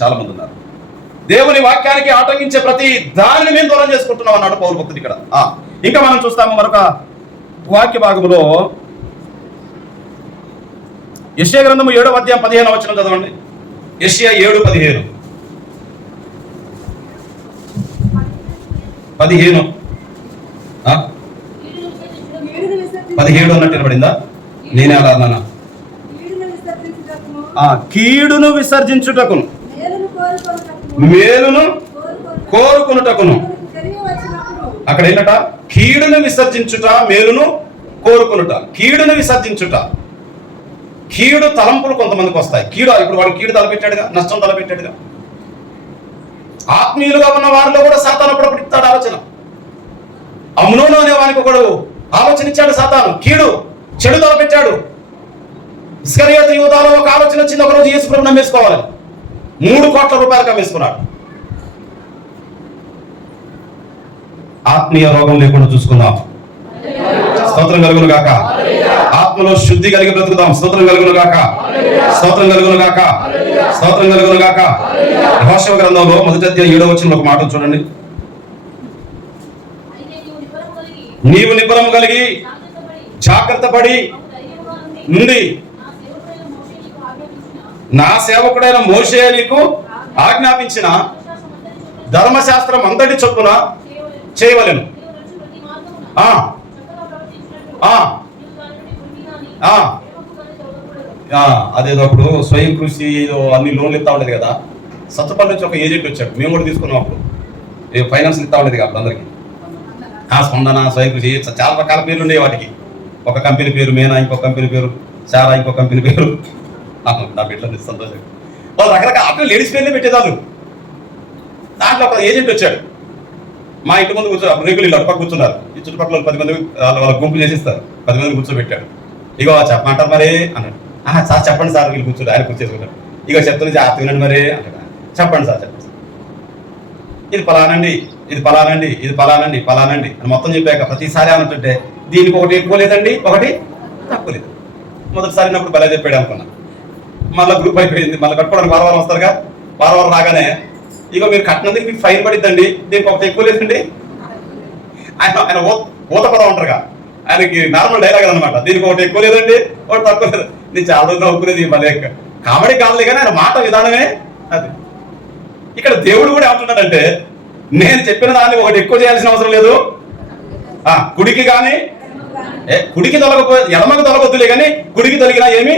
చాలా మంది ఉన్నారు. దేవుని వాక్యానికి ఆటంకించే ప్రతి దానిని మేము దూరం చేసుకుంటున్నాం అన్నాడు పౌలు భక్తుడు ఇక్కడ. ఇంకా మనం చూస్తాము మరొక వాక్య భాగంలో యెషయా గ్రంథము 7వ అధ్యాయం 15వ వచనం చదవండి. యెషయా 7:15 17 అన్నట్టు వినబడిందా? నేనే అలా అన్నానా? కీడును విసర్జించుటకును మేలును కోరుకునుటకును. అక్కడ ఏంటట? కీడును విసర్జించుట, మేలును కోరుకునుట. కీడును విసర్జించుట, కీడు తలంపులు కొంతమందికి వస్తాయి. కీడు ఇప్పుడు వాడు కీడు తలపెట్టాడుగా, నష్టం తలపెట్టాడుగా. ఆత్మీయులుగా ఉన్న వారిలో కూడా సాతాను అప్పుడప్పుడు ఇస్తాడు ఆలోచన. అమ్నోను అనే వానికి ఒకడు ఆలోచన ఇచ్చాడు సాతాను, కీడు చెడు తలపెట్టాడు. ఇస్కరియోతు యూదాలో ఒక ఆలోచన వచ్చింది, ఒకరోజు యేసు ప్రభువుని నమ్మేసుకోవాలి. 3 కోట్ల రూపాయలకు అమ్మేసుకున్నాడు. ఆత్మీయ రోగం లేకుండా చూసుకుందాం. స్తోత్రం కలుగును గాక. ఆత్మలో శుద్ధి కలిగి బ్రతుకుదాం. స్తోత్రం కలుగును గాక. స్తోత్రం కలుగును గాక. స్తోత్రం కలుగును గాక. యెహోషువ గ్రంథంలో 1వ అధ్యాయం 7వ వచనంలో ఒక మాట చూడండి. నీవు నిబ్బరము కలిగి జాగ్రత్త పడి నుండి నా సేవకుడైన మోషే నీకు ఆజ్ఞాపించిన ధర్మశాస్త్రం అంతటి చొప్పున చేయవలెను. అదేదో అప్పుడు స్వయం కృషి అన్ని లోన్లు ఇస్తా ఉండేది కదా. సత్తుపల్లి నుంచి ఒక ఏజెంట్ వచ్చాడు, మేము కూడా తీసుకున్నాం. అప్పుడు ఫైనాన్స్ ఇస్తా ఉండేది కదా అందరికి. స్పందన, స్వయం కృషి, చాలా రకాల పేర్లు ఉండేవి వాటికి. ఒక కంపెనీ పేరు మేనా, ఇంకో కంపెనీ పేరు సారా, ఇంకో కంపెనీ పేరు నా బిడ్డలు సంతోషం. వాళ్ళు రకరకాల లేడీస్ పేర్లే పెట్టేదాళ్ళు. దాంట్లో ఒక ఏజెంట్ వచ్చాడు, మా ఇంటి ముందు కూర్చో. రేగులు ఇల్లు అటుపక్క కూర్చున్నారు. ఈ చుట్టుపక్కల 10 మంది వాళ్ళ గుంపు చేసిస్తారు. 10 మంది కూర్చోబెట్టాడు. ఇగో చెప్పమంటారు మరి అన్నాడు. సార్ చెప్పండి సార్. వీళ్ళు కూర్చోడు, ఆయన కూర్చేసుకుంటాడు. ఇగో చెప్తుంది జాగ్రత్త వినండి మరి అంటాడు. చెప్పండి సార్, చెప్పండి. ఇది పలానండి, ఇది పలానండి, ఇది పలానండి, పలానండి అని మొత్తం చెప్పాక ప్రతిసారి ఏమంటుంటే దీనికి ఒకటి ఎక్కువ లేదండి, ఒకటి తక్కువ లేదు. మొదటిసారి ఉన్నప్పుడు భలే చెప్పాడు అనుకున్నా. మళ్ళీ గ్రూప్ అయిపోయింది. మళ్ళీ కట్టుకోవడానికి వారం వస్తారుగా. వారం రాగానే ఇగో మీరు కట్టినందుకు మీకు ఫైన్ పడిద్దండి, దీనికి ఒకటి ఎక్కువ లేదండి. ఆయన ఊత పదం ఉంటారుగా, ఆయనకి నార్మల్ డైలాగ్ అనమాట. దీనికి ఒకటి ఎక్కువ లేదండి, ఒకటి తక్కువ లేదు. నేను చాలా రోజులు ఒప్పుకునేది మళ్ళీ కామెడీ కాదులే కానీ ఆయన మాట విధానమే అది. ఇక్కడ దేవుడు కూడా ఏమంటున్నాడంటే నేను చెప్పిన దాన్ని ఒకటి ఎక్కువ చేయాల్సిన అవసరం లేదు. కుడికి కానీ కుడికి తొలగపో ఎడమకు తొలగొద్దులే కానీ కుడికి తొలగినా ఏమి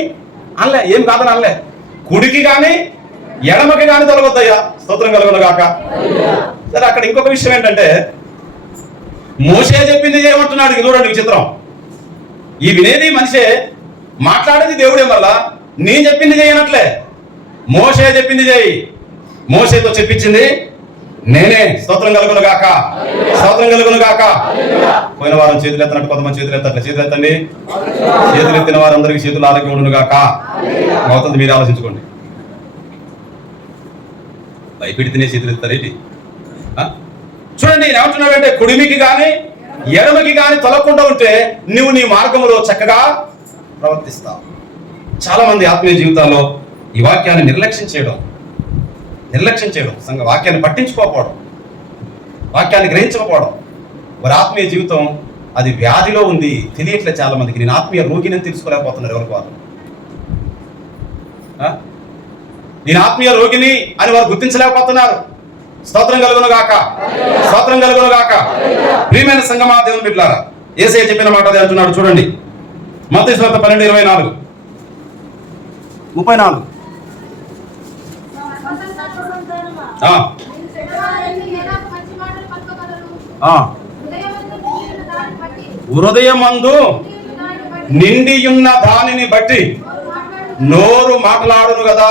అనలే, ఏం కాదని అనలే. కుడికి కానీ ఎడమకి కానీ తొలగొద్దయ్యా. స్తోత్రం కలుగును గాక. సరే, అక్కడ ఇంకొక విషయం ఏంటంటే మోషే చెప్పింది చేయమంటున్నాడు. చూడండి విచిత్రం. ఈ వినేది మనిషే, మాట్లాడేది దేవుడే. మళ్ళా నేను చెప్పింది చేయనట్లే, మోషే చెప్పింది చేయి. మోషేతో చెప్పించింది నేనే. స్తోత్రం కలుగును గాక. స్తోత్రం కలుగును గాక. పోయిన వారం చేతులు ఎత్తనట్టు కొంతమంది చేతులు ఎత్తట్లే. చేతులు ఎత్తండి. చేతులు ఎత్తిన వారందరికీ చేతులు ఆరోగ్యం ఉండును గాక. అవుతుంది, మీరు ఆలోచించుకోండి. భయపెడితేనే చేతులు ఎత్తారేంటి? చూడండి, నేను ఏమంటున్నాడంటే కుడిమికి కానీ ఎడమకి కానీ తొలగకుండా ఉంటే నువ్వు నీ మార్గంలో చక్కగా ప్రవర్తిస్తావు. చాలా మంది ఆత్మీయ జీవితాల్లో ఈ వాక్యాన్ని నిర్లక్ష్యం చేయడం, సంఘ వాక్యాన్ని పట్టించుకోకపోవడం, వాక్యాన్ని గ్రహించకపోవడం. వారి ఆత్మీయ జీవితం అది వ్యాధిలో ఉంది, తెలియట్లే చాలా మందికి. నేను ఆత్మీయ రోగిని తెలుసుకోలేకపోతున్నారు ఎవరికి వారు. నేను ఆత్మీయ రోగిని అని వారు గుర్తించలేకపోతున్నారు. స్తోత్రం కలుగును గాక. స్తోత్రం కలుగును గాక. ప్రియమైన సంగమా, దేవుని బిడ్డలారా, యేసయ్య చెప్పిన మాట అదే అంటున్నాడు. చూడండి, మత్తయి సువార్త 12:24-34. హృదయమందు నిండియున్న దానిని బట్టి నోరు మాట్లాడును కదా.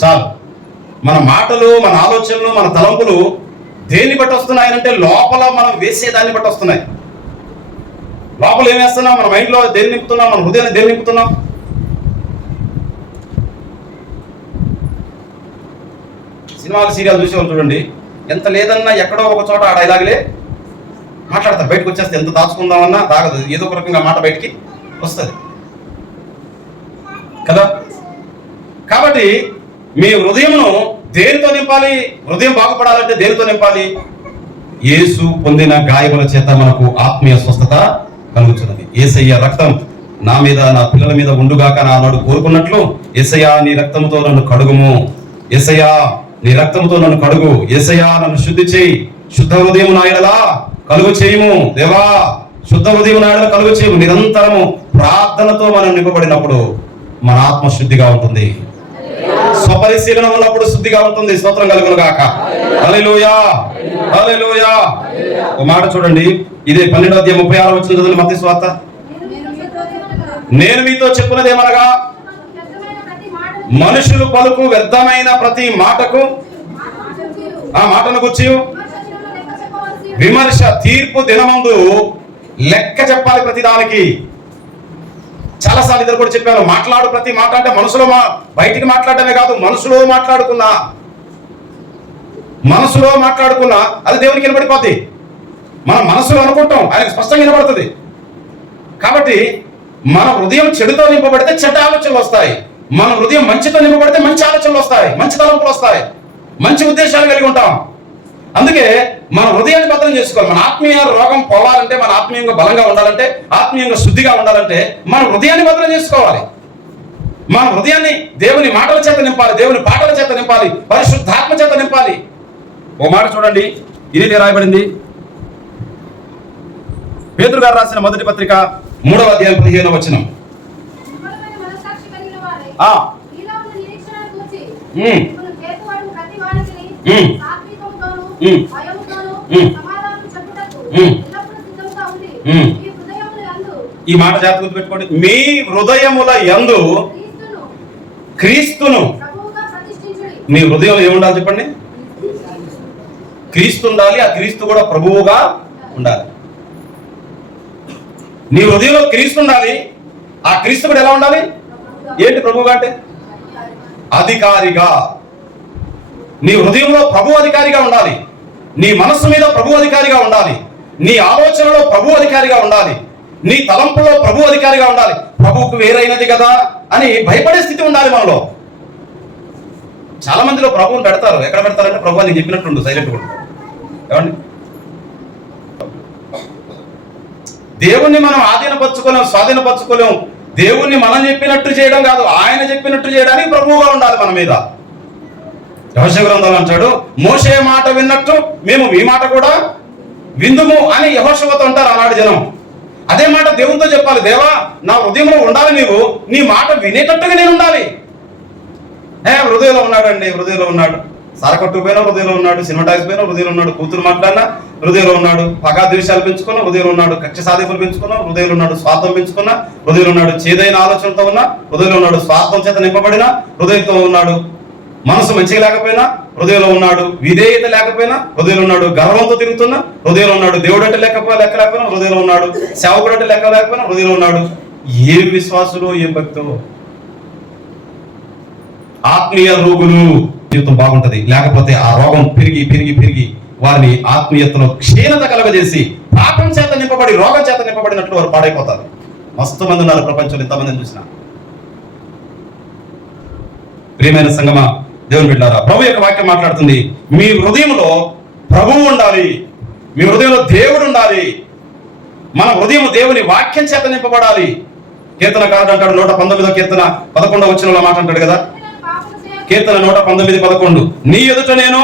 చాలు. మన మాటలు, మన ఆలోచనలు, మన తలంపులు దేన్ని బట్టి వస్తున్నాయంటే లోపల మనం వేసేదాన్ని బట్టి వస్తున్నాయి. లోపల ఏం వేస్తున్నాం? మన మైండ్లో దేన్ని నింపుతున్నాం? మన హృదయాన్ని దేన్ని నింపుతున్నాం? సినిమాలు, సీరియల్ చూసేవాళ్ళు చూడండి, ఎంత లేదన్నా ఎక్కడో ఒక చోట ఆ డైలాగులే మాట్లాడతారు. బయటకు వచ్చేస్తే ఎంత దాచుకుందామన్నా దాగదు, ఏదో ఒక రకంగా మాట బయటికి వస్తుంది కదా. కాబట్టి మీ హృదయంను దేనితో నింపాలి? హృదయం బాగుపడాలంటే దేనితో నింపాలి? యేసు పొందిన గాయముల చేత మనకు ఆత్మీయ స్వస్థత కలుగుతున్నది. యేసయ్య రక్తం నా మీద నా పిల్లల మీద ఉండుగాక నాడు కోరుకున్నట్లు, యేసయ్యా నీ రక్తంతో నన్ను కడుగుము, యేసయ్యా నీ రక్తంతో నన్ను కడుగు, యేసయ్యా నన్ను శుద్ధి చేయి, శుద్ధ హృదయం నాయడలా కలుగు చేయము దేవా, శుద్ధ హృదయం నాయడలా కలుగు చేయము. నిరంతరము ప్రార్థనతో మనం నింపబడినప్పుడు మన ఆత్మ శుద్ధిగా ఉంటుంది. స్వపరిశీలన ఉన్నప్పుడు శుద్ధిగా ఉంటుంది. స్తోత్రం కలుగును గాక. హల్లెలూయా, హల్లెలూయా. ఒక మాట చూడండి, ఇదే 12వ అధ్యాయం 36వ వచనం చదవండి. మత్తయి సువార్త. నేను మీతో చెప్పున్నది ఏమనగా, మనుషులు పలుకు వ్యర్థమైన ప్రతి మాటకు, ఆ మాటను గుర్చి విమర్శ, తీర్పు దినమందు లెక్క చెప్పాలి ప్రతి దానికి. చాలాసార్లు ఇద్దరు కూడా చెప్పాను, మాట్లాడు ప్రతి మాట అంటే మనసులో బయటికి మాట్లాడటమే కాదు, మనసులో మాట్లాడుకున్నా అది దేవునికి వినబడిపోద్ది. మనం మనసులో అనుకుంటాం, ఆయనకు స్పష్టంగా వినబడుతుంది. కాబట్టి మన హృదయం చెడుతో నింపబడితే చెడ్డ ఆలోచనలు వస్తాయి, మన హృదయం మంచితో నింపబడితే మంచి ఆలోచనలు వస్తాయి, మంచి తలంపులు వస్తాయి, మంచి ఉద్దేశాలు కలిగి ఉంటాం. అందుకే మన హృదయాన్ని భద్రం చేసుకోవాలి. మన ఆత్మీయ రోగం పోవాలంటే, మన ఆత్మీయంగా బలంగా ఉండాలంటే, ఆత్మీయంగా శుద్ధిగా ఉండాలంటే మన హృదయాన్ని భద్రం చేసుకోవాలి. మన హృదయాన్ని దేవుని మాటల చేత నింపాలి, దేవుని పాటల చేత నింపాలి, పరిశుద్ధాత్మ చేత నింపాలి. ఓ మాట చూడండి, ఇది రాయబడింది పేతురు గారు రాసిన మొదటి పత్రిక 3వ అధ్యాయం 15వ వచనం. ఈ మాట జాగ్రత్తగా గుర్తుపెట్టుకోండి. మీ హృదయముల యందు క్రీస్తును. మీ హృదయంలో ఏముండాలి చెప్పండి? క్రీస్తు ఉండాలి. ఆ క్రీస్తు కూడా ప్రభువుగా ఉండాలి. నీ హృదయంలో క్రీస్తు ఉండాలి. ఆ క్రీస్తు కూడా ఎలా ఉండాలి? ఏంటి ప్రభువుగా అంటే? అధికారిగా. నీ హృదయంలో ప్రభు అధికారిగా ఉండాలి. నీ మనస్సు మీద ప్రభు అధికారిగా ఉండాలి. నీ ఆలోచనలో ప్రభు అధికారిగా ఉండాలి. నీ తలంపులో ప్రభు అధికారిగా ఉండాలి. ప్రభువుకు వేరైనది కదా అని భయపడే స్థితి ఉండాలి మనలో. చాలా మందిలో ప్రభువుని పెడతారు. ఎక్కడ పెడతారంటే, ప్రభు నేను చెప్పినట్టుండు, సైలెంట్ కూడా. ఏమండి, దేవుణ్ణి మనం ఆధీనపరచుకోలేం, స్వాధీనపరచుకోలేం. దేవుణ్ణి మనం చెప్పినట్టు చేయడం కాదు, ఆయన చెప్పినట్టు చేయడానికి ప్రభువుగా ఉండాలి మన మీద. యెహోషువ గ్రంథంలో అంటాడు, మోషే మాట విన్నట్టు మేము మీ మాట కూడా విందుము అని యెహోషువతో అంటారు ఆనాడు జనం. అదే మాట దేవునితో చెప్పాలి. దేవా, నా హృదయంలో ఉండాలి, నీవు నీ మాట వినేటట్టుగా నేను ఉండాలి. హృదయంలో ఉన్నాడండి, హృదయంలో ఉన్నాడు. సారకొట్టు పోయినా హృదయంలో ఉన్నాడు, సినిమాటాక్స్ పోయినా హృదయంలో ఉన్నాడు, కూతురు మాట్లాడినా హృదయంలో ఉన్నాడు, పగా ద్వేషాలు పెంచుకున్నా హృదయంలో ఉన్నాడు, కక్ష సాధింపులు పెంచుకున్నా హృదయంలో ఉన్నాడు, స్వార్థం పెంచుకున్నా హృదయంలో ఉన్నాడు, చేదైన ఆలోచనతో ఉన్నా హృదయంలో ఉన్నాడు, స్వార్థం చేత నింపబడిన హృదయంతో ఉన్నాడు, మనసు మంచిగా లేకపోయినా హృదయంలో ఉన్నాడు, విధేయత లేకపోయినా హృదయంలో ఉన్నాడు, గర్వంతో తిరుగుతున్నా హృదయంలో ఉన్నాడు, దేవుడు అంటే లెక్క లేకపోయినా హృదయంలో ఉన్నాడు, సేవకుడు అంటే లెక్క లేకపోయినా హృదయంలో ఉన్నాడు. ఏం విశ్వాసులు, ఏం భక్తులు. ఆత్మీయ రోగులు జీవితం బాగుంటది, లేకపోతే ఆ రోగం పెరిగి పెరిగి పెరిగి వారిని ఆత్మీయతలో క్షీణత కలగజేసి పాపం చేత నింపబడి రోగం చేత నింపబడినట్లు వారు పాడైపోతారు. మస్తు మంది ఉన్నారు ప్రపంచంలో, ఇంతమందిని చూసిన. ప్రియమైన సంగమా, దేవుని బిడ్డలారా, ప్రభు యొక్క వాక్యం మాట్లాడుతుంది, మీ హృదయంలో ప్రభువు ఉండాలి, మీ హృదయంలో దేవుడు ఉండాలి. మన హృదయం దేవుని వాక్యం చేత నింపబడాలి. కీర్తనకారుడు అంటాడు 119వ కీర్తన 11వ వచనంలో మాట అంటాడు కదా, కీర్తన 119:11, నీ ఎదుట నేను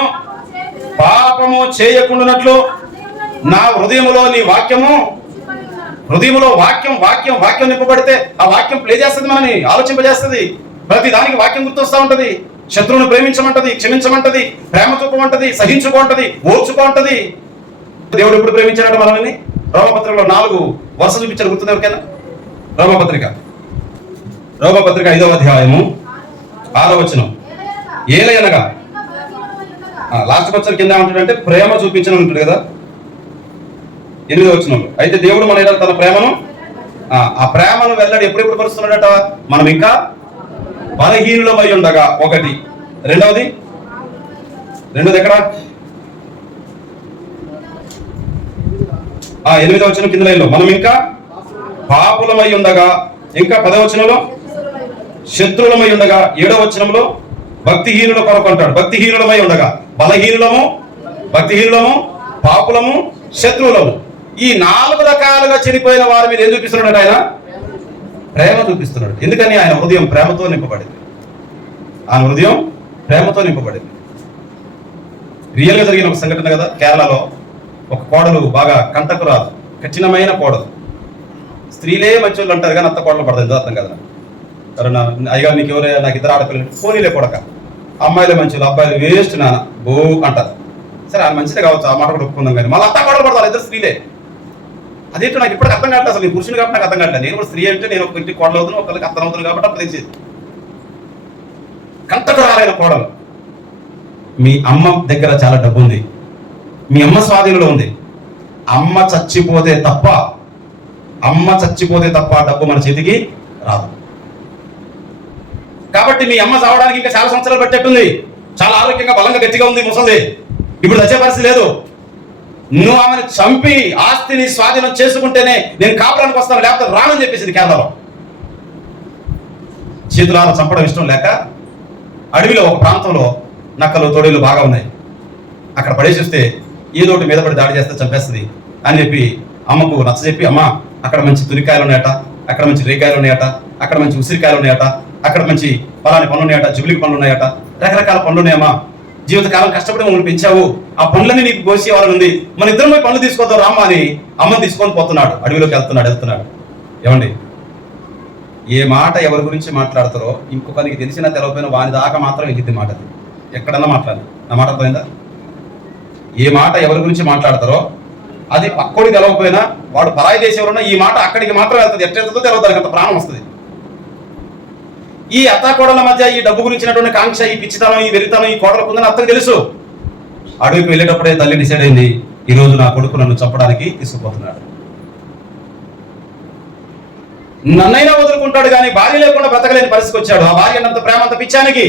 పాపము చేయకుండానట్లు నా హృదయములో నీ వాక్యము. హృదయంలో వాక్యం వాక్యం వాక్యం నింపబడితే ఆ వాక్యం ప్లే చేస్తుంది, మనని ఆలోచింపజేస్తుంది. ప్రతి దానికి వాక్యం గుర్తొస్తూ ఉంటది. శత్రువును ప్రేమించమంటది, క్షమించమంటది, ప్రేమ చూపమంటది, సహించుకోంటది, ఓర్చుకోంటది. దేవుడు ఎప్పుడు ప్రేమించాడు మనల్ని? రోమపత్రికలో 4 వరుస చూపించాడు, గుర్తుంది ఎవరికైనా? రోమపత్రిక 5వ అధ్యాయము 6వ వచనం. ఏలయనగా లాస్ట్ వచ్చారు కింద ఏమంటాడంటే ప్రేమ చూపించను ఉంటాడు కదా 8వ వచనంలో. అయితే దేవుడు మన ఎడల తన ప్రేమను, ఆ ప్రేమను వెల్లడి ఎప్పుడెప్పుడు పరుస్తున్నాడట? మనం ఇంకా బలహీనులమై ఉండగా. ఒకటి. రెండవది ఎక్కడ? 8వ వచనం కింద లైన్లో మనం ఇంకా పాపులమై ఉండగా. ఇంకా 10వ వచనంలో శత్రువులమై ఉండగా. 7వ వచనంలో భక్తిహీనుల కొరకు అంటాడు. భక్తిహీనులమై ఉండగా భక్తిహీనులము, పాపులము, శత్రువులము, ఈ 4 రకాలుగా చనిపోయిన వారి మీద ఏం చూపిస్తున్నాడు ఆయన? ప్రేమ చూపిస్తున్నాడు. ఎందుకని? ఆయన హృదయం ప్రేమతో నింపబడింది. రియల్గా జరిగిన ఒక సంఘటన కదా, కేరళలో ఒక కోడలు బాగా కంటకురాలు, కఠినమైన కోడలు. స్త్రీలే మంచోళ్ళు అంటారు కానీ అత్త కోడలు పడదు, అర్థం కదా. అయ్యగా నీకు ఎవరే, నాకు 2 ఆడపిల్లలు, పోనీలే కొడక, అమ్మాయిలే మంచోళ్ళు, అబ్బాయిలు వేస్ట్ నాన్న బో అంటారు. సరే ఆయన మంచిదే కావచ్చు, ఆ మాట కూడా ఒప్పుకుందాం, కానీ మళ్ళీ అత్త కోడలు పడతారు, 2 స్త్రీలే. అదేంటో నాకు ఇప్పటికి అర్థం కావట్లేదు. అసలు నేను పురుషుని కాబట్టి నాకు అర్థం కావట్లేదు. నేను కూడా స్త్రీ అంటే నేను ఒక ఇంటికి కోడలు అవుతున్నాను, ఒకరికి అర్థం అవుతుంది కాబట్టి అప్పుడు తెలిసేది. కంటకురాలైన కోడలు. మీ అమ్మ దగ్గర చాలా డబ్బు ఉంది, మీ అమ్మ స్వాధీనంలో ఉంది. అమ్మ చచ్చిపోతే తప్ప డబ్బు మన చేతికి రాదు. కాబట్టి మీ అమ్మ చావడానికి ఇంకా చాలా సంవత్సరాలు పట్టేట్టుంది. చాలా ఆరోగ్యంగా బలంగా గట్టిగా ఉంది, ముసలిది. ఇప్పుడు వచ్చే పరిస్థితి లేదు. నువ్వు ఆమెను చంపి ఆస్తిని స్వాధీనం చేసుకుంటేనే నేను కాపురానికి వస్తాను, లేకపోతే రానని చెప్పేసింది కేరళలో. చేతులారా చంపడం ఇష్టం లేక అడవిలో ఒక ప్రాంతంలో నక్కలు, తొడేలు బాగా ఉన్నాయి. అక్కడ పడేసి వస్తే ఏదో ఒకటి మీద పడి దాడి చేస్తే చంపేస్తుంది అని చెప్పి అమ్మకు నచ్చజెప్పి, అమ్మ అక్కడ మంచి తురికాయలు ఉన్నాయట, అక్కడ మంచి రేకాయలు ఉన్నాయట, అక్కడ మంచి ఉసిరికాయలు ఉన్నాయట, అక్కడ మంచి పలాని పనులు ఉన్నాయట, జుబిలికి పనులు ఉన్నాయట, రకరకాల పనులు ఉన్నాయమ్మా. జీవితకాలం కష్టపడి మమ్మల్ని పెంచావు, ఆ పనులన్నీ నీకు కోసేవాలని ఉంది, మన ఇద్దరం పోయి పనులు తీసుకోవద్దాం రామ్మా అని అమ్మని తీసుకొని పోతున్నాడు. అడవిలోకి వెళ్తున్నాడు. ఏమండి, ఏ మాట ఎవరి గురించి మాట్లాడతారో ఇంకొకరికి తెలిసినా తెలవపోయినా వాని దాకా మాత్రం వెళ్ళింది మాట. అది ఎక్కడన్నా మాట్లాడి, నా మాట అర్థమైందా? ఏ మాట ఎవరి గురించి మాట్లాడతారో అది పక్కోడికి తెలవకపోయినా, వాడు పరాయి దేశంలో ఈ మాట అక్కడికి మాత్రం వెళ్తుంది. ఎట్టెళ్తుందో తెలవదు, దానికి అంత ప్రాణం వస్తుంది. ఈ అత్తాకోడల మధ్య ఈ డబ్బు గురించినటువంటి కాంక్ష, ఈ పిచ్చితనం, ఈ వెరితనం ఈ కోడలకు ఉందని అత్తకు తెలుసు. అడవికి వెళ్ళేటప్పుడే తల్లి డిసైడ్ అయింది, ఈ రోజు నా కొడుకు నన్ను చంపడానికి తీసుకుపోతున్నాడు. నన్నైనా వదులుకుంటాడు కానీ భార్య లేకుండా బ్రతకలేని పరిస్థితికి వచ్చాడు. ఆ భార్య అంత ప్రేమ, అంత పిచ్చానికి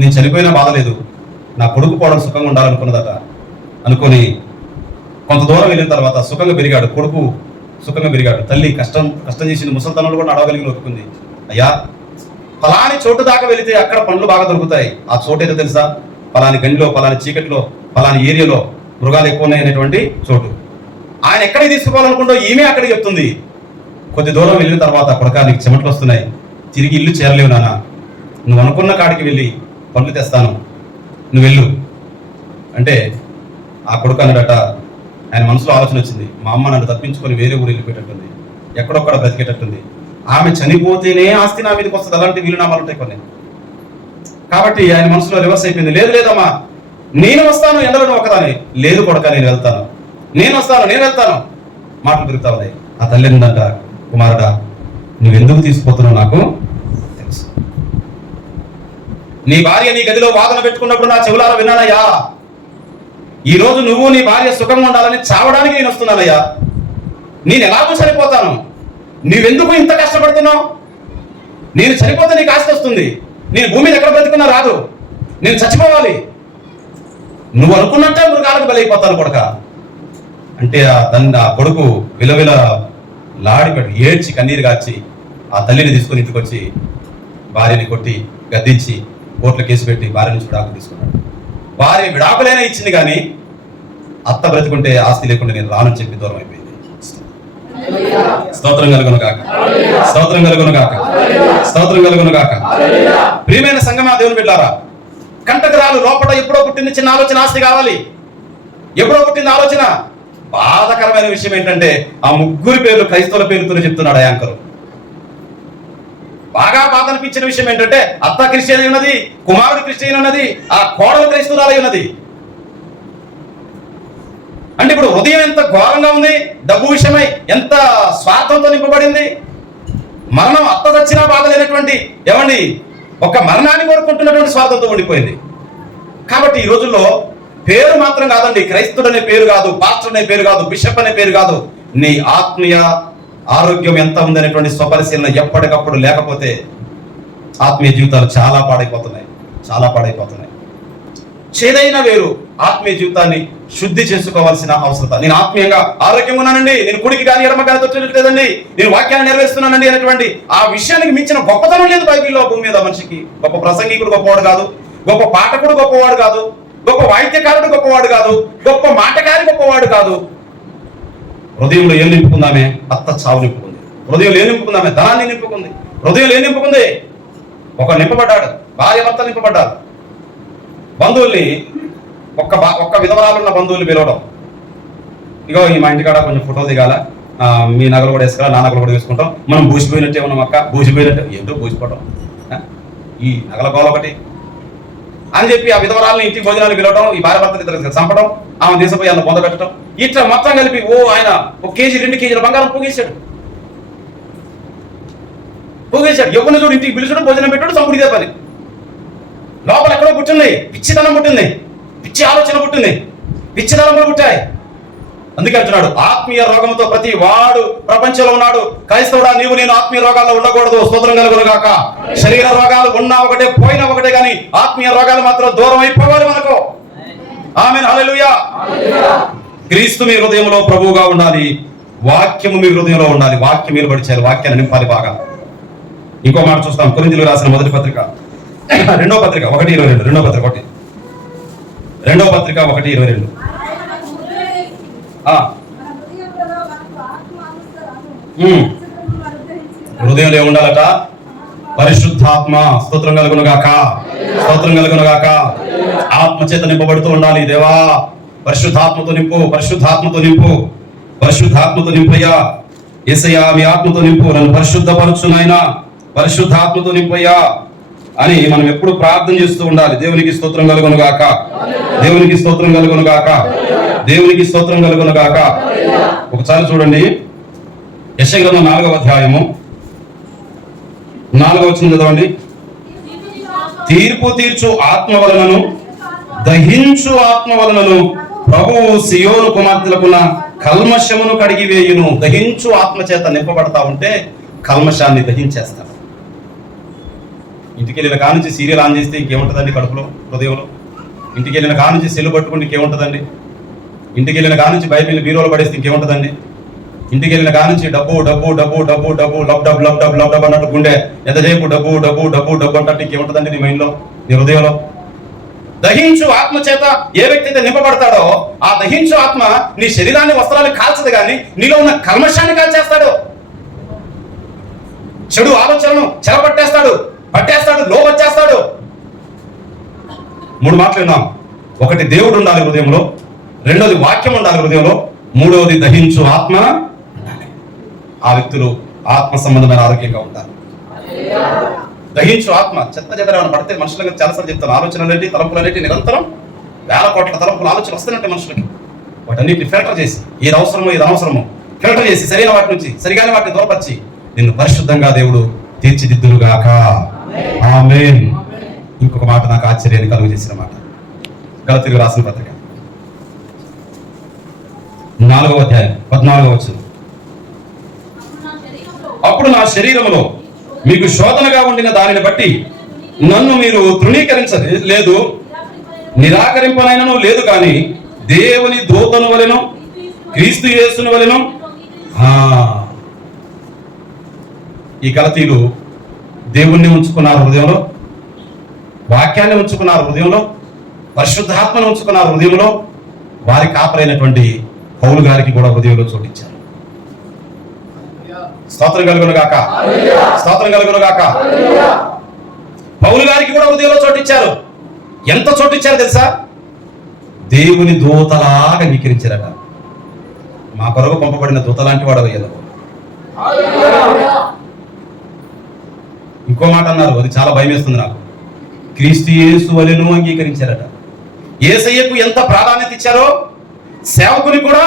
నేను చనిపోయినా బాధ లేదు, నా కొడుకు పోవడం సుఖంగా ఉండాలనుకున్నదట. అనుకొని కొంత దూరం వెళ్ళిన తర్వాత సుఖంగా పెరిగాడు, కొడుకు సుఖంగా పెరిగాడు. తల్లి కష్టం చేసింది, ముసలితనంలో కూడా నడవగలిగి ఒప్పుకుంది. అయ్యా, ఫలాని చోటు దాకా వెళితే అక్కడ పనులు బాగా దొరుకుతాయి. ఆ చోటు ఏదో తెలుసా? ఫలాని గండిలో, ఫలాని చీకటిలో, ఫలాని ఏరియాలో మృగాలు ఎక్కువ ఉన్నాయనేటువంటి చోటు. ఆయన ఎక్కడికి తీసుకోవాలనుకుంటో ఈమె అక్కడికి చెప్తుంది. కొద్ది దూరం వెళ్ళిన తర్వాత, కొడుకా నీకు చెమటలు వస్తున్నాయి, తిరిగి ఇల్లు చేరలేవు నాన్న, నువ్వు అనుకున్న కాడికి వెళ్ళి పనులు తెస్తాను, నువ్వు వెళ్ళు అంటే ఆ కొడుకు అన్నాడట. ఆయన మనసులో ఆలోచన వచ్చింది, మా అమ్మ నన్ను తప్పించుకొని వేరే ఊరు వెళ్ళిపోయేటట్టుంది, ఎక్కడొక్కడ బ్రతికేటట్టుంది, ఆమె చనిపోతేనే ఆస్తి నా మీదకి వస్తుంది, అలాంటి వీలునామాలు ఉంటాయి కొన్ని. కాబట్టి ఆయన మనసులో రివర్స్ అయిపోయింది. లేదమ్మా, నేను వస్తాను, ఎండలో ఒకదాని లేదు కొడుక, నేను వెళ్తాను, నేను వెళ్తాను మాటలు పెరుగుతా ఉన్నాయి. ఆ తల్లి ఏంటంట, కుమారుడా నువ్వెందుకు తీసుకుపోతున్నావు నాకు తెలుసు. నీ భార్య నీ గదిలో వాదన పెట్టుకున్నప్పుడు నా చెవులారా విన్నానయ్యా. ఈ రోజు నువ్వు నీ భార్య సుఖంగా ఉండాలని చావడానికి నేను వస్తున్నానయ్యా. నేను ఎలాగో చనిపోతాను, నువ్వెందుకు ఇంత కష్టపడుతున్నావు? నేను చనిపోతే నీకు ఆస్తి వస్తుంది, నేను భూమి ఎక్కడ బ్రతుకున్నా రాదు, నేను చచ్చిపోవాలి, నువ్వు అనుకున్నట్టే మృగాలకు బలైపోతాను కొడుక అంటే ఆ కొడుకు విలవిల లాడిపడి ఏడ్చి కన్నీరు గార్చి ఆ తల్లిని తీసుకొని ఇంటికి వచ్చి భార్యని కొట్టి గద్దించి కోర్టులో కేసు పెట్టి భార్య నుంచి విడాకులు తీసుకున్నాడు. భార్య విడాకులైనా ఇచ్చింది కానీ అత్త బ్రతుకుంటే ఆస్తి లేకుండా నేను రానని చెప్పి దూరం అయిపోయింది. స్తోత్రం కలుగును గాక, స్తోత్రం కలుగును గాక, స్తోత్రం కలుగును గాక. ప్రియమైన సంగమా, దేవుని బిడ్డారా, కంటకరాలు లోపల ఎప్పుడో పుట్టింది చిన్న ఆలోచన, ఆస్తి కావాలి. ఎప్పుడో పుట్టింది ఆలోచన. బాధాకరమైన విషయం ఏంటంటే ఆ ముగ్గురు పేర్లు క్రైస్తవుల పేరుతో చెప్తున్నాడు యాంకరు. బాగా బాధ అనిపించిన విషయం ఏంటంటే అత్త క్రిస్టియన్ అయి ఉన్నది, కుమారుడు క్రిస్టియన్ ఉన్నది, ఆ కోడలు క్రైస్తవురాలై ఉన్నది. అంటే ఇప్పుడు హృదయం ఎంత ఘోరంగా ఉంది, డబ్బు విషయమై ఎంత స్వార్థంతో నింపబడింది. మరణం అత్త చచ్చినా బాధ లేనటువంటి, ఏమండి, ఒక మరణాన్ని కోరుకుంటున్నటువంటి స్వార్థంతో ఉండిపోయింది. కాబట్టి ఈ రోజుల్లో పేరు మాత్రం కాదండి, క్రైస్తవుడు అనే పేరు కాదు, పాస్టర్ అనే పేరు కాదు, బిషప్ అనే పేరు కాదు, నీ ఆత్మీయ ఆరోగ్యం ఎంత ఉందనేటువంటి స్వపరిశీలన ఎప్పటికప్పుడు లేకపోతే ఆత్మీయ జీవితాలు చాలా పాడైపోతున్నాయి. చేదైన వేరు ఆత్మీయ జీవితాన్ని శుద్ధి చేసుకోవాల్సిన అవసరత. నేను ఆత్మీయంగా ఆరోగ్యంగా ఉన్నానండి, నేను కుడికి కానీ ఎడమ కానీ తొచ్చలేదండి, నేను వాక్యాన్ని నెరవేరుస్తున్నానండి అనేటువంటి ఆ విషయానికి మించిన గొప్పతనం లేదు బైబిల్లో భూమి మీద మనిషికి. గొప్ప ప్రసంగికుడు గొప్పవాడు కాదు, గొప్ప పాఠకుడు గొప్పవాడు కాదు, గొప్ప వాయిద్యకారుడు గొప్పవాడు కాదు, గొప్ప మాటకారి గొప్పవాడు కాదు. హృదయంలో ఏం నింపుకుందామే? అత్త చావు నింపుకుంది. హృదయంలో ఏం నింపుకుందామే? ధనాన్ని నింపుకుంది. హృదయంలో ఏం నింపుకుంది? ఒక నింపబడ్డాడు, భార్య భర్త నింపబడ్డారు. బంధువుల్ని ఒక్క విధవరాలు ఉన్న బంధువులు పిలవడం, ఇగో ఈ మా ఇంటికాడ కొంచెం ఫోటో దిగాల, మీ నగలు కూడా వేసుకురా, నా నగలు కూడా వేసుకుంటాం, మనం బూసిపోయినట్టే ఉన్నాం అక్క, బూసిపోయినట్టే. ఏంటో బూసిపోవటం, ఈ నగల గోల ఒకటి అని చెప్పి ఆ విధవరాలని ఇంటికి భోజనాలు పిలవడం, ఈ భార్య భర్తలు ఇద్దరు చంపడం, ఆమె తీసిపోయి అన్న పొంద పెట్టడం, ఇట్లా మొత్తం కలిపి ఆయన 1 కేజీ 2 కేజీల బంగారం పోగేశాడు. ఎవరిని చూడు ఇంటికి పిలిచాడు, భోజనం పెట్టాడు, చంపుడు ఇదే పని. లోపల ఎక్కడో పుట్టింది, పిచ్చితనం పుట్టింది, పిచ్చి ఆలోచన పుట్టింది, పిచ్చితనంలో పుట్టాయి. అందుకే అంటున్నాడు, ఆత్మీయ రోగంతో ప్రతి వాడు ప్రపంచంలో ఉన్నాడు. క్రైస్తవుడా, నీవు నేను ఆత్మీయ రోగాల్లో ఉండకూడదు. స్తోత్రం కలుగునుగాక. శరీర రోగాలు ఉన్నా ఒకటే, పోయినా ఒకటే, కానీ ఆత్మీయ రోగాలు మాత్రం దూరం అయిపోవాలి మనకు. ఆమేన్, హల్లెలూయా. క్రీస్తు మీ హృదయంలో ప్రభువుగా ఉండాలి, వాక్యము మీ హృదయంలో ఉండాలి. వాక్యం మీరు పడిచారు, వాక్యాన్ని నింపాలి బాగా. ఇంకో మాట చూస్తాం, కొరింథీయులకు రాసిన మొదటి పత్రిక 2వ పత్రిక 1:22. 2వ పత్రిక 1:22. హృదయంలో ఏముండాలట? పరిశుద్ధాత్మ. స్తోత్రం కలుగునుగాక, స్తోత్రం కలుగునుగాక. ఆత్మ చేత నింపబడుతూ ఉండాలి. దేవా పరిశుద్ధాత్మతో నింపు, పరిశుద్ధాత్మతో నింపు, పరిశుద్ధాత్మతో నింపయ్యా. యేసయ్యా మీ ఆత్మతో నింపు, నన్ను పరిశుద్ధపరచు నాయనా, పరిశుద్ధాత్మతో నింపయ్యా అని మనం ఎప్పుడు ప్రార్థన చేస్తూ ఉండాలి. దేవునికి స్తోత్రం కలుగునుగాక, దేవునికి స్తోత్రం కలుగునుగాక, దేవునికి స్తోత్రం కలుగునుగాక. ఒకసారి చూడండి, యెషయా గ్రంథం 4వ అధ్యాయము 4వ వచనం చదవండి. తీర్పు తీర్చు ఆత్మ వలనను దహించు ఆత్మ వలనను ప్రభువు సియోను కుమార్తెలకున్న కల్మషమును కడిగి వేయును. దహించు ఆత్మ చేత నింపబడతా ఉంటే కల్మషాన్ని దహించేస్తాడు. ఇంటికి వెళ్ళిన కానుంచి సీరియల్ ఆన్ చేస్తే ఇంకేముంటుందండి కడుపులో, హృదయంలో? ఇంటికి వెళ్ళిన కానుంచి సెల్లు పట్టుకుంటే ఇంకేముంటుందండి? ఇంటికి వెళ్ళిన కానుంచి బైబిల్ బీరోలో పడేస్తే ఇంకేముంటుందండి? ఇంటికి వెళ్ళిన కానుంచి డబ్బు డబ్బు డబ్బు డబ్బు డబ్బు lub dub lub dub lub dub అన్నట్టు గుండె ఎంతసేపు డబ్బు డబ్బు డబ్బు డబ్బు అంటే ఇంకేముంటుందండి నీ మైండ్లో, నీ హృదయంలో? దహించు ఆత్మ చేత ఏ వ్యక్తి అయితే నింపబడతాడో ఆ దహించు ఆత్మ నీ శరీరాన్ని, వస్త్రాన్ని కాల్చదు, కానీ నీలో ఉన్న కల్మషాన్ని కాల్చేస్తాడు. చెడు ఆలోచనను చెరపట్టేస్తాడు, పట్టేస్తాడు, లోబచ్చేస్తాడు. 3 మాటలు విన్నాం. 1 దేవుడు ఉండాలి హృదయంలో, 2వది వాక్యం ఉండాలి హృదయంలో, 3వది దహించు ఆత్మ. ఆ వ్యక్తులు ఆత్మ సంబంధమైన ఆరోగ్యంగా ఉంటారు. దహించు ఆత్మ. చెత్త చెదరని పడితే మనుషులకు చాలాసార్లు చెప్తాను, ఆలోచనలు తలంపులు నిరంతరం వేల కోట్ల తలంపులు ఆలోచన వస్తాయంటే మనుషులకి వాటన్నిటిని ఫిల్టర్ చేసి ఏది అవసరమో ఏది అనవసరమో ఫిల్టర్ చేసి సరైన వాటి నుంచి సరిగానే వాటిని దూరపరిచి నిన్ను పరిశుద్ధంగా దేవుడు తీర్చిదిద్దునుగాక. ఆమేన్. ఇంకొక మాట నాకు ఆశ్చర్యాన్ని కలుగు చేసిన మాట, గలతీయులకు రాసిన పత్రిక 4వ అధ్యాయం 14వ వచనం. అప్పుడు నా శరీరములో మీకు శోధనగా ఉండిన దానిని బట్టి నన్ను మీరు తృణీకరించలేదు, నిరాకరింపనైనను లేదు, కానీ దేవుని దూతను వలెను క్రీస్తు యేసును వలెను. ఈ గలతీయులు దేవుణ్ణి ఉంచుకున్నారు హృదయంలో, వాక్యాన్ని ఉంచుకున్నారు హృదయంలో, పరిశుద్ధాత్మను ఉంచుకున్నారు హృదయంలో. వారి కాపరైనటువంటి పౌలు గారికి కూడా హృదయంలో చోటిచ్చారు. స్తోత్రం కలుగునుగాక, స్తోత్రం కలుగునుగాక. పౌలు గారికి కూడా హృదయంలో చోటిచ్చారు. ఎంత చోటిచ్చారు తెలుసా? దేవుని దూతలాగా అంగీకరించారట. మా కొరకు పంపబడిన దూత లాంటి వాడు అయ్యారు. ఇంకో మాట అన్నారు, అది చాలా భయం వేస్తుంది నాకు. క్రీస్తు యేసు వలెను అంగీకరించారట. యేసయ్యకు ఎంత ప్రాధాన్యత ఇచ్చారో సేవకుని కూడా.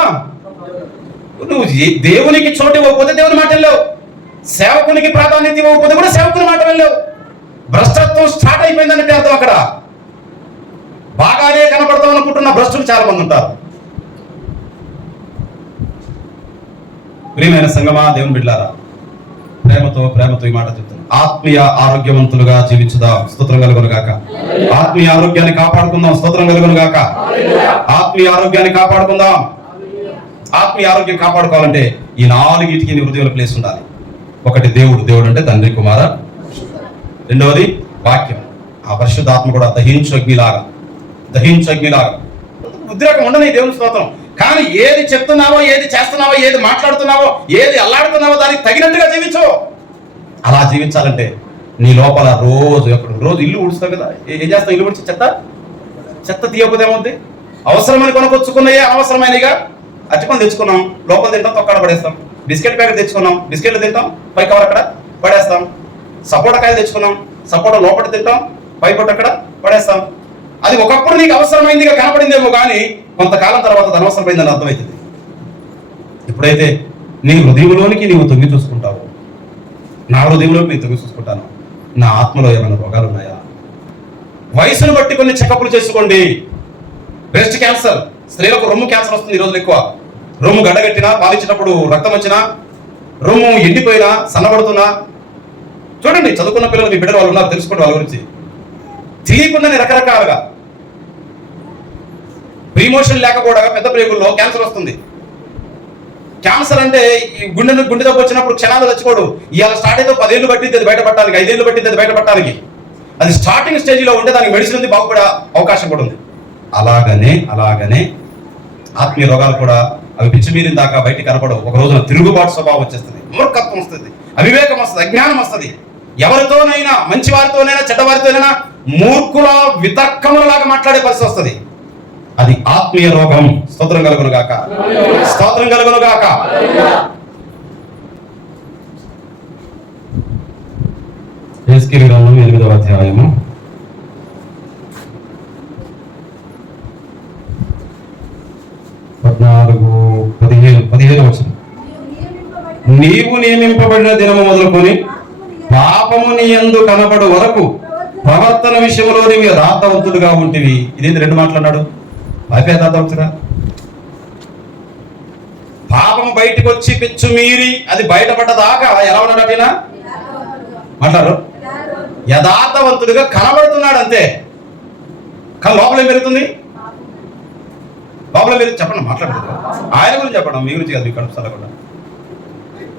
నువ్వు దేవునికి చోటు ఇవ్వకపోతే దేవుని మాట వెళ్ళావు, సేవకునికి ప్రాధాన్యత ఇవ్వకపోతే కూడా సేవకుని మాట వెళ్ళావు. భ్రష్టత్వం స్టార్ట్ అయిపోయిందంటే అర్థం. అక్కడ బాగానే కనపడతాం అనుకుంటున్న భ్రష్టులు చాలా మంది ఉంటారు. ప్రియమైన సంగమా, దేవుని బిడ్డలారా, ప్రేమతో ఈ మాట చెప్తాను. ఆత్మీయ ఆరోగ్యవంతులుగా జీవించుదాం. స్తోత్రం కలుగునుగాక. ఆత్మీయ ఆరోగ్యాన్ని కాపాడుకుందాం. స్తోత్రం కలుగునుగాక. ఆత్మీయ ఆరోగ్యాన్ని కాపాడుకుందాం. ఆత్మీయ ఆరోగ్యం కాపాడుకోవాలంటే ఈ 4 నీ హృదయంలో ప్లేస్ ఉండాలి. ఒకటి దేవుడు అంటే తండ్రి, కుమార. రెండవది వాక్యం. ఆ పరిశుద్ధాత్మ కూడా దహించు అగ్నిలాగా ఉద్రేకం ఉండని దేవుని స్తోత్రం. కానీ ఏది చెప్తున్నావో, ఏది చేస్తున్నావో, ఏది మాట్లాడుతున్నావో, ఏది అల్లాడుతున్నావో దానికి తగినట్టుగా జీవించు. అలా జీవించాలంటే నీ లోపల రోజు ఇల్లు ఊడుస్తావు కదా, ఏం చేస్తావు? ఇల్లు ఊడ్చి చెత్త తీయకపోతే ఏమవుద్ది? అవసరమని కొనుకొచ్చుకున్నాయే అనవసరమైనగా. అరటిపండు తెచ్చుకున్నాం, లోపల తింటాం, తొక్కడ పడేస్తాం. బిస్కెట్ ప్యాకెట్ తెచ్చుకున్నాం, బిస్కెట్లు తింటాం, పై కవర్ అక్కడ పడేస్తాం. సపోటా కాయలు తెచ్చుకున్నాం, సపోటా లోపల తింటాం, పై పొట్టు అక్కడ పడేస్తాం. అది ఒకప్పుడు నీకు అవసరమైందిగా కనపడిందేమో కానీ కొంతకాలం తర్వాత అది అనవసరమైందని అర్థమవుతుంది. ఎప్పుడైతే నీ హృదయంలోనికి నీవు తొంగి చూసుకుంటావు, నా హృదయంలోకి నేను తొంగి చూసుకుంటాను, నా ఆత్మలో ఏమైనా రోగాలు ఉన్నాయా? వయసును బట్టి కొన్ని చెకప్లు చేసుకోండి. బ్రెస్ట్ క్యాన్సర్, స్త్రీలకు రొమ్ము క్యాన్సర్ వస్తుంది ఈ రోజులు ఎక్కువ. రొమ్ము గడ్డగట్టినా, పాలించినప్పుడు రక్తం వచ్చినా, రొమ్ము ఎండిపోయినా, సన్నబడుతున్నా. చూడండి, చదువుకున్న పిల్లలు మీ బిడ్డలు వాళ్ళు ఉన్నారు, తెలుసుకోండి వాళ్ళ గురించి. తెలియకుండానే రకరకాలుగా ప్రీమోషన్ లేకపోవడం పెద్ద ప్రేగుల్లో క్యాన్సర్ వస్తుంది. క్యాన్సర్ అంటే ఈ గుండె జబ్బు వచ్చినప్పుడు క్షణాలు చచ్చిపోడు. ఇవాళ స్టార్ట్ అయితే 10 ఏళ్ళు పట్టింది అది బయటపడటానికి, 5 ఏళ్ళు పట్టింది అది బయటపడటానికి. అది స్టార్టింగ్ స్టేజ్లో ఉంటే దానికి మెడిసిన్ ఉంది, బాగుపడే అవకాశం కూడా ఉంది. అలాగనే ఆత్మీయ రోగాలు కూడా అవి పిచ్చిమీరిన దాకా బయటికి కనపడవు. ఒక రోజున తిరుగుబాటు స్వభావం వచ్చేస్తుంది, మూర్ఖత్వం వస్తుంది, అవివేకం వస్తుంది, అజ్ఞానం వస్తుంది. ఎవరితోనైనా, మంచి వారితోనైనా చెడ్డవారితోనైనా మూర్ఖుల వితర్కములలాగా మాట్లాడే పరిస్థితి వస్తుంది. అది ఆత్మీయ రోగం. స్తోత్రం కలుగును గాక. హెస్కేలు గ్రంథం 8వ అధ్యాయము 14-15 వచనం. నీవు నియమింపబడిన దినము మొదలుకొని పాపము నీ యందు కనబడు వరకు ప్రవర్తన విషయంలో నీవు యథార్థవంతుడుగా ఉంటివి. ఇదేంటి 2 మాట్లాడాడు? పాపే యథార్థవంతుడా? పాపం బయటకు వచ్చి పిచ్చు మీరి అది బయటపడ్డదాకా ఎలా ఉన్నాడు? అటేనా మాట్లాడు. యథార్థవంతుడిగా కనబడుతున్నాడు అంతే. కానీ లోపల ఏం పెరుగుతుంది? లోపల మీరు చెప్పండి, మాట్లాడుతుంది. ఆయన గురించి చెప్పడం, మీ గురించి కాదు. మీ కడుపు చల్లకుండా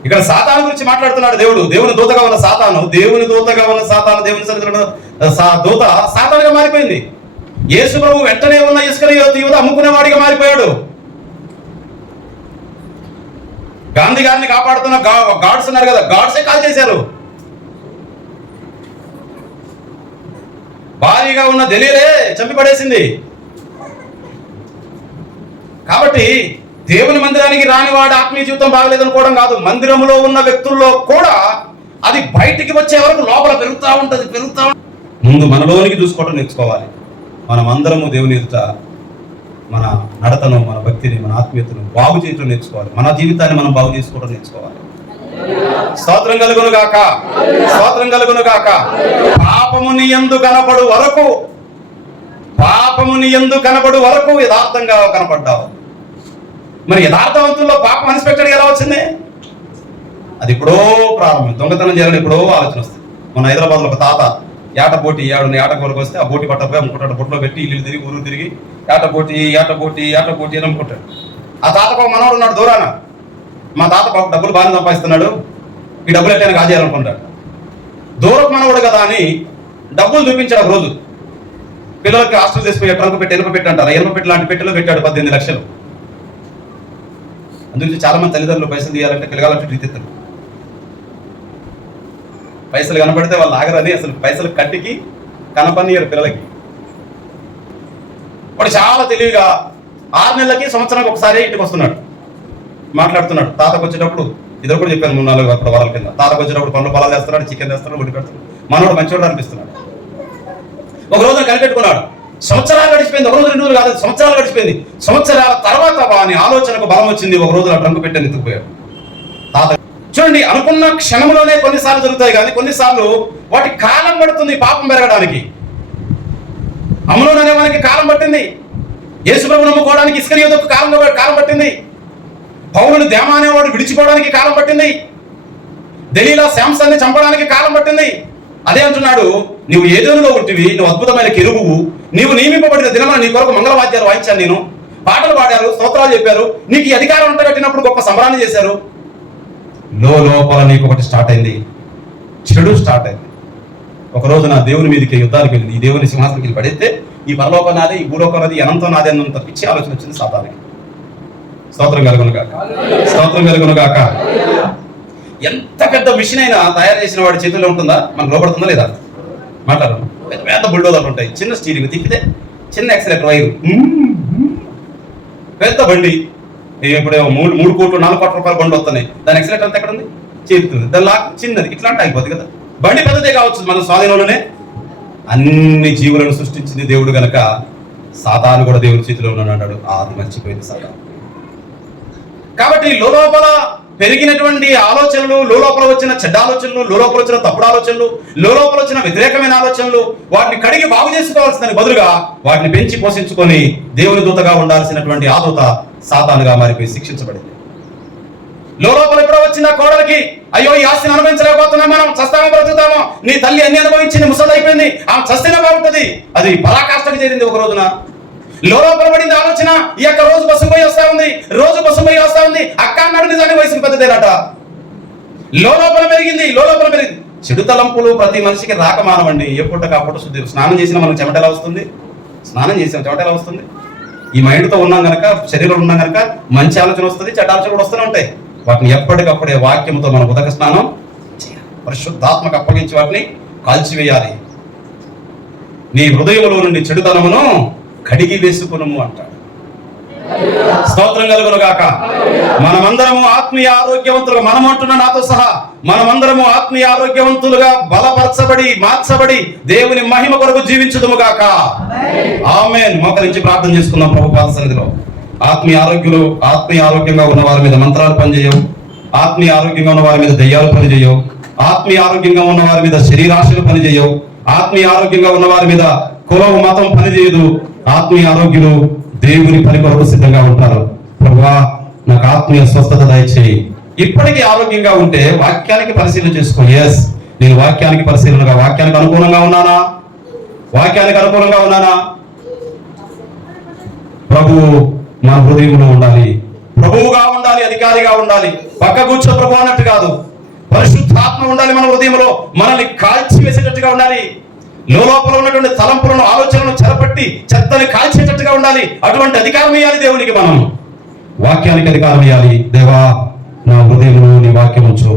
ఇక్కడ సాతాను గురించి మాట్లాడుతున్నాడు దేవుడు. దేవుని దూతగా ఉన్న సాతాను, దేవుని సన్నిధిలో దూత సాతానుగా మారిపోయింది. యేసు ప్రభు వెంటనే ఉన్న ఇస్కరియోతు యూదా అమ్ముకునేవాడిగా మారిపోయాడు. గాంధీ గారిని కాపాడుతున్న గాడ్స్ ఉన్నారు కదా, గాడ్సే కాల్ చేశారు. భారీగా ఉన్న దలీలే చంపిపడేసింది. కాబట్టి దేవుని మందిరానికి రాని వాడు ఆత్మీయ జీవితం బాగలేదనుకోవడం కాదు. మందిరంలో ఉన్న వ్యక్తుల్లో కూడా అది బయటికి వచ్చే వరకు లోపల పెరుగుతూ ఉంటుంది. ముందు మనలోనికి చూసుకోవడం నేర్చుకోవాలి. మనం అందరము దేవుని ఎదుట మన నడతను, మన భక్తిని, మన ఆత్మీయతను బాగు చేయడం నేర్చుకోవాలి. మన జీవితాన్ని మనం బాగు చేసుకోవడం నేర్చుకోవాలి. స్తోత్రం కలుగును గాక. పాపము నీ యందు కనబడు వరకు యథార్థంగా కనపడ్డావు. మరి యథార్థవంతుల్లో పాపం అన్ఎక్స్పెక్టెడ్గా ఎలా వచ్చింది? అది ఎప్పుడో ప్రారంభం. దొంగతనం చేయాలని ఎప్పుడో ఆలోచన వస్తుంది. మన హైదరాబాద్లో ఒక తాత ఏట కోరకు వస్తే ఆ బోటి పట్టపోయి అమ్ముకుంటాడు. బొట్లో పెట్టి ఇల్లు తిరిగి ఊరు తిరిగి ఏట బోటి అని అమ్ముకుంటాడు. ఆ తాతకు మనవాడు ఉన్నాడు దూరాన. మా తాత డబ్బులు బాగా సంపాదిస్తున్నాడు, ఈ డబ్బులు ఎట్లయినా కాజేయాలనుకుంటాడు. దూరపు మనవాడు కదా అని డబ్బులు చూపించాడు. ఒక రోజు పిల్లలకి హాస్టల్ తీసుకుపోయి ట్రంక్ పెట్టి ఎనుప పెట్టి అంటారు. ఎనుప పెట్టి లాంటి పెట్టెలో పెట్టాడు 18 లక్షలు. అందుకే చాలా మంది తల్లిదండ్రులు పైసలు తీయాలంటే పిల్లగాలంటే రీతిస్తారు. పైసలు కనపడితే వాళ్ళు ఆగరని అసలు పైసలు కట్టికి కనపనియరు పిల్లలకి. వాడు చాలా తెలివిగా 6 నెలలకి సంవత్సరానికి ఒకసారి ఇంటికి వస్తున్నాడు, మాట్లాడుతున్నాడు. తాతకు వచ్చేటప్పుడు ఇద్దరు కూడా చెప్పాను 3-4 అప్పుడు వారాల కింద. తాతకు వచ్చేటప్పుడు పండ్లు పొలాలు వేస్తున్నాడు, చికెన్ వేస్తున్నాడు, వండి పెడుతున్నాడు. మనోడు మంచివాడు అనిపిస్తున్నాడు. ఒక రోజున కనిపెట్టుకున్నాడు. సంవత్సరాలు గడిచిపోయింది. ఒక రోజు 2 రోజులు కాదు, సంవత్సరాలు గడిచిపోయింది. సంవత్సరాల తర్వాత వాని ఆలోచనకు బలం వచ్చింది. ఒక రోజు ఆ ట్రంకు పెట్టి ఎత్తుకుపోయాడు తాత. చూడండి, అనుకున్న క్షణంలోనే కొన్నిసార్లు జరుగుతాయి, కానీ కొన్నిసార్లు వాటి కాలం పడుతుంది పాపం పెరగడానికి. అమ్నోను అనేవానికి కాలం పట్టింది. యేసు ప్రభువును నమ్ముకోవడానికి ఇస్కరియోతుకు కాలం పట్టింది. పౌలుని దేమా అనేవాడు విడిచిపోవడానికి కాలం పట్టింది. దెలీలా శాంసన్ని చంపడానికి కాలం పట్టింది. అదే అంటున్నాడు, నువ్వు ఏదోనులో ఉంటివి, నువ్వు అద్భుతమైన కెరుబువు, నీవు నియమింపబడిన దినమున నీ కొరకు మంగళవాద్యాలు వాయించాను, నేను పాటలు పాడారు, స్తోత్రాలు చెప్పారు, నీకు ఈ అధికారం ఉంటగట్టినప్పుడు గొప్ప సంబరాన్ని చేశారు. లోపల నీకు ఒకటి స్టార్ట్ అయింది, చెడు స్టార్ట్ అయింది. ఒక రోజు నా దేవుని మీదకి యుద్ధానికి వెళ్ళి ఈ దేవుని సింహాసనకి వెళ్ళి పడితే ఈ పరలోకం నాదే, ఈ భూలోకం నాది, అనంతం నాదే అన్నంత పిచ్చి ఆలోచన వచ్చింది సాతానికి. స్తోత్రం కలుగును గాక, స్తోత్రం కలుగును గాక. ఎంత పెద్ద మిషన్ అయినా తయారు చేసిన వాడి చేతుల్లో ఉంటుందా? మనకు లోపడుతుందా లేదా? మాట్లాడు. పెద్ద పెద్ద బుల్డోజర్లు ఉంటాయి, చిన్న స్టీరింగ్ తిప్పితే చిన్న యాక్సిలేటర్ వైరు, పెద్ద బండి ఇప్పుడు 3 కోట్లు 4 కోట్ల రూపాయల బండి వస్తున్నాయి, దాని యాక్సిలేటర్ అంతా ఎక్కడ ఉంది? చేరుతుంది. దాని లాక్ చిన్నది, ఇట్లాంటి అయిపోతుంది కదా. బండి పెద్దదే కావచ్చు, మన స్వాధీనంలోనే. అన్ని జీవులను సృష్టించింది దేవుడు గనక సాతాను కూడా దేవుడి చేతిలో ఉన్నాడు. అది మర్చిపోయింది సాతాను. కాబట్టి లోపల పెరిగినటువంటి ఆలోచనలు, లోపల వచ్చిన చెడ్డ ఆలోచనలు, లోపల వచ్చిన తప్పుడు ఆలోచనలు, లోపల వచ్చిన వ్యతిరేకమైన ఆలోచనలు, వాటిని కడిగి బాగు చేసుకోవాల్సిన బదులుగా వాటిని పెంచి పోషించుకొని దేవుని దూతగా ఉండాల్సినటువంటి ఆ దూత సాతానుగా మారిపోయి శిక్షించబడింది. లోపల ఎప్పుడో వచ్చిన కోడలికి, అయ్యో ఈ ఆస్తిని అనుభవించలేకపోతున్నాం, మనం చస్తామో బ్రతుకుతామో, నీ తల్లి అన్ని అనుభవించింది, ముసలి అయిపోయింది, ఆమె చస్తేనే బాగుంటుంది, అది పరాకాష్ఠకు చేరింది. ఒక రోజున లోపల పడింది ఆలోచన, ఈ యొక్క రోజు బస్సు పోయి వస్తా ఉంది, అక్క అన్నాడు, నిజానికి వయసుకు పెద్దదేనట. లోపల పెరిగింది. చెడు తలంపులు ప్రతి మనిషికి రాక మానవండి. ఎప్పటికప్పుడు శుద్ధి. స్నానం చేసినా మనకు చెమట ఎలా వస్తుంది? స్నానం చేసాం, చెమట ఎలా వస్తుంది? ఈ మైండ్తో ఉన్నాం కనుక, శరీరం ఉన్నాం కనుక మంచి ఆలోచన వస్తుంది, చెడ్డ ఆలోచన కూడా వస్తూనే ఉంటాయి. వాటిని ఎప్పటికప్పుడే వాక్యంతో మనం ఉదక స్నానం చేయాలి, పరిశుద్ధాత్మకు అప్పగించి వాటిని కాల్చివేయాలి. నీ హృదయంలో నుండి చెడుతనమును కడిగి వేసుకునము అంటాడు. స్తోత్రం కలుగును గాక. మనమందరము ఆత్మీయ ఆరోగ్యవంతులుగా, మనం అంటున్న నాతో సహా మనమందరము ఆత్మీయ ఆరోగ్యవంతులుగా బలపరచబడి మార్చబడి దేవుని మహిమ కొరకు జీవించుదుము గాక. ఆమేన్. మోకరించి ప్రార్థన చేసుకుందాం ప్రభు పాద సన్నిధిలో. ఆత్మీయ ఆరోగ్యంగా ఉన్న వారి మీద మంత్రాలు పనిచేయవు, ఆత్మీయ ఆరోగ్యంగా ఉన్న వారి మీద దయ్యాలు పనిచేయవు, ఆత్మీయ ఆరోగ్యంగా ఉన్న వారి మీద శరీరాశలు పనిచేయవు, ఆత్మీయ ఆరోగ్యంగా ఉన్న వారి మీద కులం మతం పనిచేయదు. ఆత్మీయ ఆరోగ్యులు దేవుని పని కొరకు సిద్ధంగా ఉంటారు. ప్రభువా నాకు ఆత్మీయ స్వస్థత దయచేయి. ఇప్పటికీ ఆరోగ్యంగా ఉంటే వాక్యానికి పరిశీలన చేసుకో. ఎస్, నేను వాక్యానికి అనుకూలంగా ఉన్నానా? ప్రభువు మన హృదయంలో ఉండాలి, ప్రభువుగా ఉండాలి, అధికారిగా ఉండాలి. పక్క కూర్చో ప్రభు అన్నట్టు కాదు, పరిశుద్ధాత్మ ఉండాలి మన హృదయంలో, మనల్ని కాల్చి వేసేటట్టుగా ఉండాలి. లోపల ఉన్నటువంటి తలంపులను, ఆలోచనలను చెరపట్టి చెత్తని కాల్చేటట్టుగా ఉండాలి. అటువంటి అధికారం ఇవ్వాలి దేవునికి. మనం వాక్యానికి అధికారం ఇవ్వాలి. దేవా నా హృదయంలో నీ వాక్యం ఉంచు,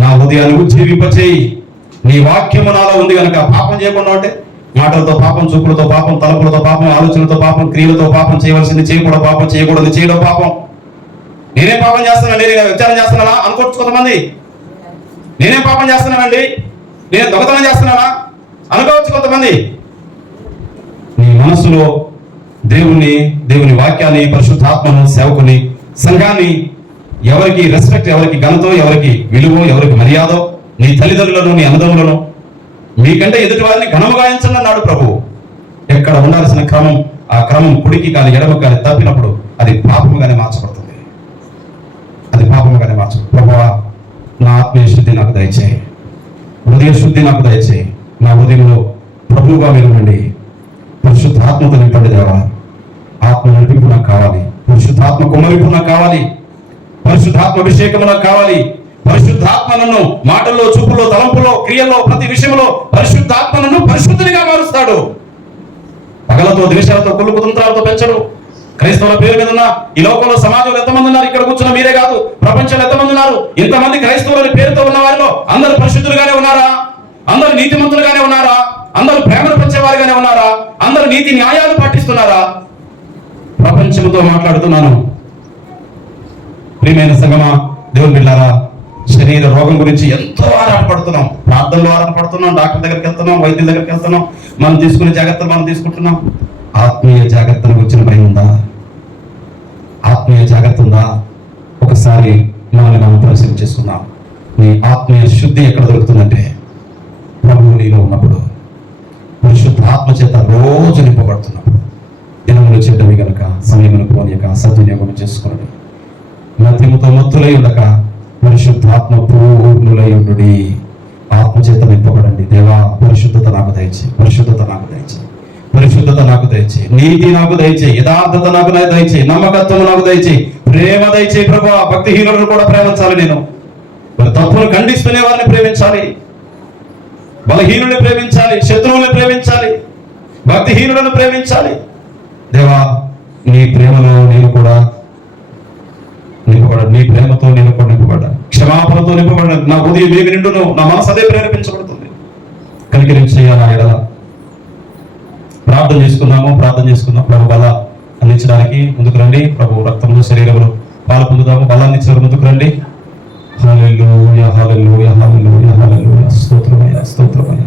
నా హృదయాన్ని ఉజ్జీవింపచేయి. నీ వాక్యము నాలో ఉంది కనుక పాపం చేయకుండా ఉంటే మాటలతో పాపం, చూపులతో పాపం, తలపులతో పాపం, ఆలోచనలతో పాపం, క్రియలతో పాపం, చేయవలసింది చేయకూడదు పాపం, చేయకూడదు చేయడం పాపం. నేనేం పాపం చేస్తున్నానండి, నేను విచారం చేస్తున్నానా అనుకోవచ్చు కొంతమంది. నేనేం పాపం చేస్తున్నానండి, నేను దొంగతనం చేస్తున్నానా అనుకోవచ్చు కొంతమంది. నీ మనసులో దేవుని వాక్యాన్ని, పరిశుద్ధాత్మను, సేవకుని, సంఘాన్ని, ఎవరికి రెస్పెక్ట్, ఎవరికి ఘనతో, ఎవరికి విలువ, ఎవరికి మర్యాద, నీ తల్లిదండ్రులను, నీ అన్నదమ్ములను, మీకంటే ఎదుటి వారిని ఘనముగా ఎంచండి అన్నాడు ప్రభువు. ఎక్కడ ఉండాల్సిన క్రమం, ఆ క్రమం కుడికి కానీ ఎడమకు కానీ తప్పినప్పుడు అది పాపముగానే మార్చబడుతుంది. ప్రభువా నా ఆత్మీయ శుద్ధి నాకు దయచేయి, హృదయ శుద్ధి నాకు దయచేయి. నా హృదయంలో ప్రభువుగా వెలుగండి, పరిశుద్ధాత్మతో నింపండి దేవా. ఆత్మ నడిపింపు నాకు కావాలి, పరిశుద్ధాత్మ కుమ్మరింపు నాకు కావాలి, పరిశుద్ధాత్మ అభిషేకం నాకు కావాలి. పరిశుద్ధాత్మ నన్ను మాటల్లో, చూపులో, తలంపులో, క్రియల్లో, ప్రతి విషయంలో పరిశుద్ధాత్మ నన్ను పరిశుద్ధిగా మారుస్తాడు. పగలతో, ద్వేషాలతో, కుళ్ళు కుతంత్రాలతో పెంచడు. క్రైస్తవుల పేరు మీద ఉన్న ఈ లోకంలో, సమాజంలో ఎంతమంది ఉన్నారు? ఇక్కడ కూర్చున్న మీరే కాదు, ప్రపంచంలో ఎంతమంది ఉన్నారు? ఇంతమంది క్రైస్తవుల పేరుతో ఉన్న వారిలో అందరూ పరిశుద్ధులుగానే ఉన్నారా? అందరూ నీతిమంతులుగానే ఉన్నారా? అందరూ ప్రేమను పంచేవారుగానే ఉన్నారా? అందరూ నీతి న్యాయాలు పాటిస్తున్నారా? ప్రపంచంతో మాట్లాడుతున్నాను. ప్రియమైన సంగమా, దేవుని బిడ్డలారా, శరీర రోగం గురించి ఎంతో ఆరాటపడుతున్నాం, ప్రార్థనలో ఆరాటపడుతున్నాం, డాక్టర్ దగ్గరికి వెళ్తున్నాం, వైద్యుల దగ్గరికి వెళ్తున్నాం, మనం తీసుకునే జాగ్రత్తలు మనం తీసుకుంటున్నాం. ఆత్మీయ జాగ్రత్తల గురించిన భయం ఉందా? ఆత్మీయ జాగ్రత్త ఉందా? ఒకసారి మనల్ని మనం పరిశీలన చేసుకుందాం. నీ ఆత్మీయ శుద్ధి ఎక్కడ దొరుకుతుందంటే ప్రభువు నీలో ఉన్నప్పుడు, పరిశుద్ధ ఆత్మ చేత రోజు నింపబడుతున్నప్పుడు. దినములు చెడ్డవి గనక సమయమును పోనీయక సద్వినియోగం చేసుకుని మద్యముతో మత్తులై ఉండక పరిశుద్ధాత్మ పూర్ణులై ఉండుడి. ఆత్మచేత నింపబడండి. దేవా, పరిశుద్ధత నాకు దయచేయి, పరిశుద్ధత నాకు దయచేయి, పరిశుద్ధత నాకు దయచేయి, నీతి నాకు దయచేయి, యథార్థత నాకు దయచేయి, నమ్మకత్వం నాకు దయచేయి, ప్రేమ దయచేయి ప్రభువా. భక్తిహీనులను కూడా ప్రేమించాలి నేను. మరి తప్పును ఖండిస్తూనే వారిని ప్రేమించాలి, బలహీనుల్ని ప్రేమించాలి, శత్రువుల్ని ప్రేమించాలి, భక్తిహీనులను ప్రేమించాలి. దేవా, నీ ప్రేమలో నేను కూడా నింపబడ, నీ ప్రేమతో నేను కూడా నింపబడ్డ, క్షమాపణతో నింపబడ్డ, నా ఉదయం వేగి నిండును, నా మనసు అదే ప్రేరేపించబడుతుంది. కనికరించేయ నా ఎడల. ప్రార్థన చేసుకుందాం. ప్రభు బల అందించడానికి ముందుకు రండి. ప్రభు రక్తంలో శరీరంలో పాలు పొందుదాము. బలాన్ని ఇచ్చేవారు ముందుకు రండి. హల్లెలూయా, హల్లెలూయా, హల్లెలూయా, హల్లెలూయా. స్తోత్రమయ్యా, స్తోత్రమయ్యా.